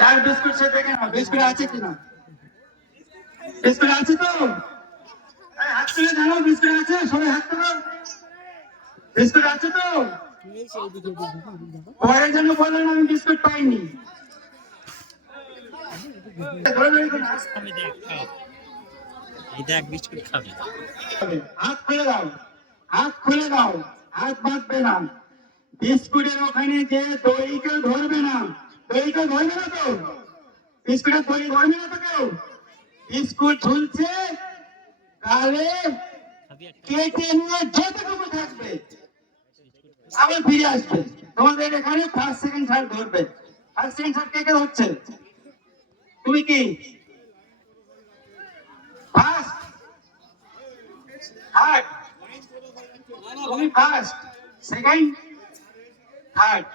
যার বিস্কুট সে দেখে না বিস্কুট আছে কিনা। বিস্কুট আছে তো? হাত তুলে জানো বিস্কুট আছে? সবাই হাত তুলো। বিস্কুট আছে তো? পরের জন্য বললেন আমি বিস্কুট পাইনি। হাত খুলে দাও, হাত খুলে দাও, হাত বাঁধবে না। বিস্কুটের ওখানে যে দড়িকে ধরবে না, দড়িকে ধরবে না তো? বিস্কুটের দড়ি ধরবে না তো কেউ? বিস্কুট ঝুলছে তাহলে কেটে নিয়ে যতটুকু থাকবে আবার ফিরে আসবে। তোমাদের এখানে ফার্স্ট সেকেন্ড থার্ড ধরবে। ফার্স্ট সেকেন্ড থার্ড কে কে হচ্ছে? তুমি কি ফার্স্ট থার্ড? তুমি ফার্স্ট সেকেন্ড থার্ড।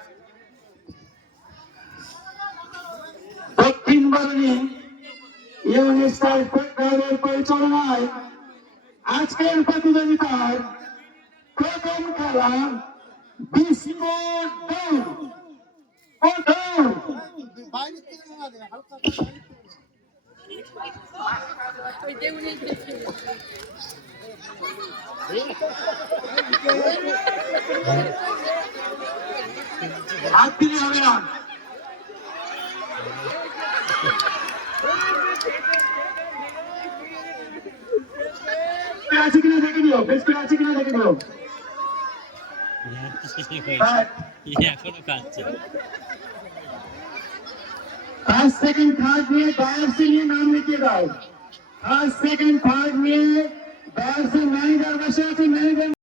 দক্ষিণ বরণী ইউনিট ক্লাবের পরিচালনায় আজকের প্রতিযোগিতার প্রথম খেলা বিস্কুট দৌড়। হাত দিলে হবে না। আছে কিনা দেখে নিও, বিস্কুট আছে কিনা দেখে নিও। এখনো খাচ্ছে। ফার্স্ট সেকেন্ড থার্ড নিয়ে বায়ার্সে নিয়ে নাম লিখিয়ে দাও। ফার্স্ট সেকেন্ড থার্ড নিয়ে বায়ার্সের ম্যানেজার বসে আছে, ম্যানেজার